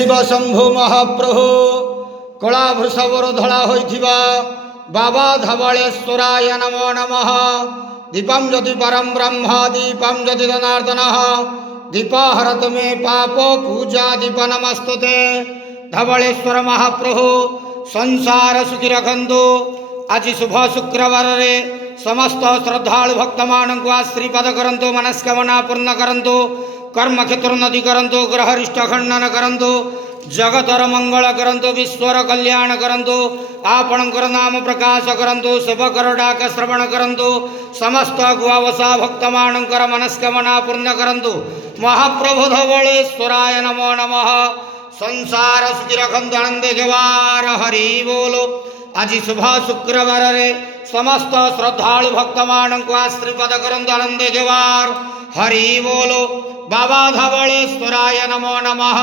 शिव शंभु महाप्रभु कला वृषभर धड़ा होइथिबा बाबा धवलेश्वराय नमो नमः। दीपम ज्योति परम ब्रह्म दीपम ज्योति जनार्दन दीपहरत मे पाप पूजा दीप नमस्तुते। धवलेश्वर महाप्रभु संसार सुखी रखंतु। आज शुभ शुक्रवार रे समस्त श्रद्धालु भक्त मानक आशीर्वाद करंतु, मनस्कामना पूर्ण करंतु, कर्म क्षेत्र नदी करंतु, ग्रहरिष्ट खंडन करंतु, जगतर मंगल करंतु, विश्वर कल्याण करंतु, आपणकर नाम प्रकाश करंतु, सेवकर डाक श्रवण करंतु, समस्त गुआवसा भक्त मानकर मनस्कामना पूर्ण करंतु। महाप्रभु धवलेश्वराय नमो नमः। संसार सुखी रखंतु, आनंद घेवार हरि बोलो। आज शुभ शुक्रवार रे समस्त श्रद्धालु भक्त मानक आशीर्वाद करंतु, आनंद घेवार हरि बोलो। बाबा धवलेश्वराय नमो नमः।